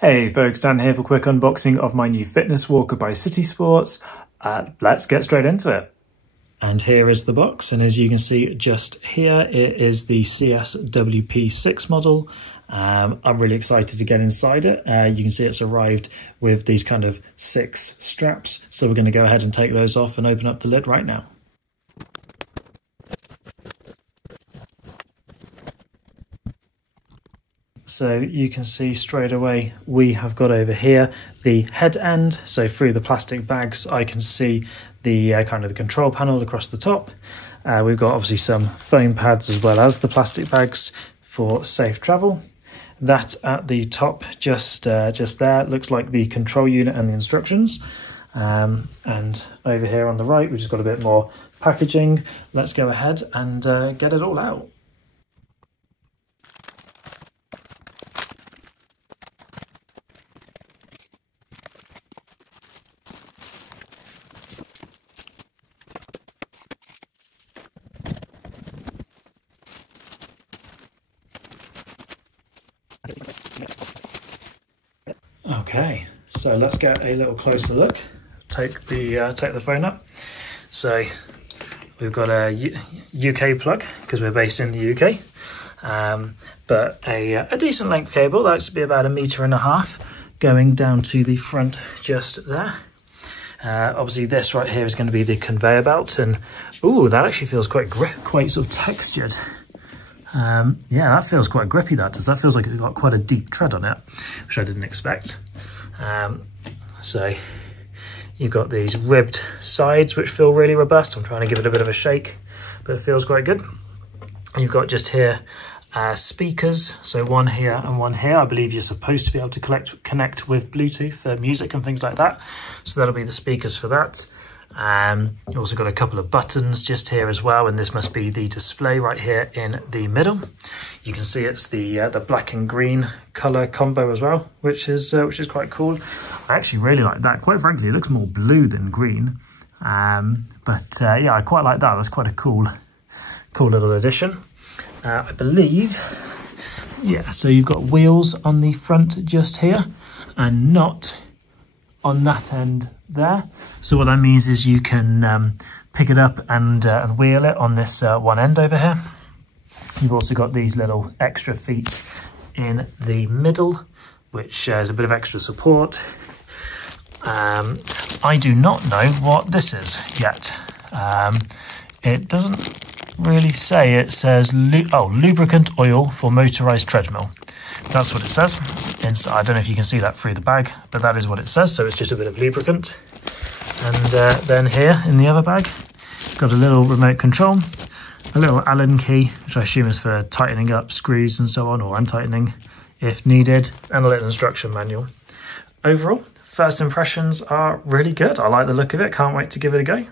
Hey folks, Dan here for a quick unboxing of my new fitness walker by City Sports. Let's get straight into it. And here is the box, and as you can see just here, it is the CSWP6 model. I'm really excited to get inside it. You can see it's arrived with these kind of 6 straps, so we're going to go ahead and take those off and open up the lid right now. So you can see straight away we have got over here the head end. So through the plastic bags I can see the kind of the control panel across the top. We've got obviously some foam pads as well as the plastic bags for safe travel. That at the top just there looks like the control unit and the instructions. And over here on the right we've just got a bit more packaging. Let's go ahead and get it all out. Okay, so let's get a little closer look. Take the phone up. So we've got a UK plug because we're based in the UK, but a decent length cable. That should be about 1.5 meters going down to the front just there. Obviously this right here is going to be the conveyor belt, and ooh, that actually feels quite sort of textured. Yeah, that feels quite grippy, that does. That feels like it's got quite a deep tread on it, which I didn't expect. So you've got these ribbed sides which feel really robust. I'm trying to give it a bit of a shake, but it feels quite good. You've got just here speakers, so one here and one here. I believe you're supposed to be able to connect with Bluetooth for music and things like that. So that'll be the speakers for that. You've also got a couple of buttons just here as well, and this must be the display right here in the middle. You can see it's the black and green color combo as well, which is quite cool. I actually really like that. Quite frankly, it looks more blue than green, but yeah, I quite like that. That's quite a cool little addition. I believe, yeah. So you've got wheels on the front just here, and not on that end there. So what that means is you can pick it up and wheel it on this one end over here. You've also got these little extra feet in the middle, which is a bit of extra support. I do not know what this is yet. It doesn't really say. It says lubricant oil for motorized treadmill. That's what it says. I don't know if you can see that through the bag, but that is what it says. So it's just a bit of lubricant. And then here in the other bag, got a little remote control, a little Allen key, which I assume is for tightening up screws and so on, or untightening if needed, and a little instruction manual. Overall, first impressions are really good. I like the look of it. Can't wait to give it a go.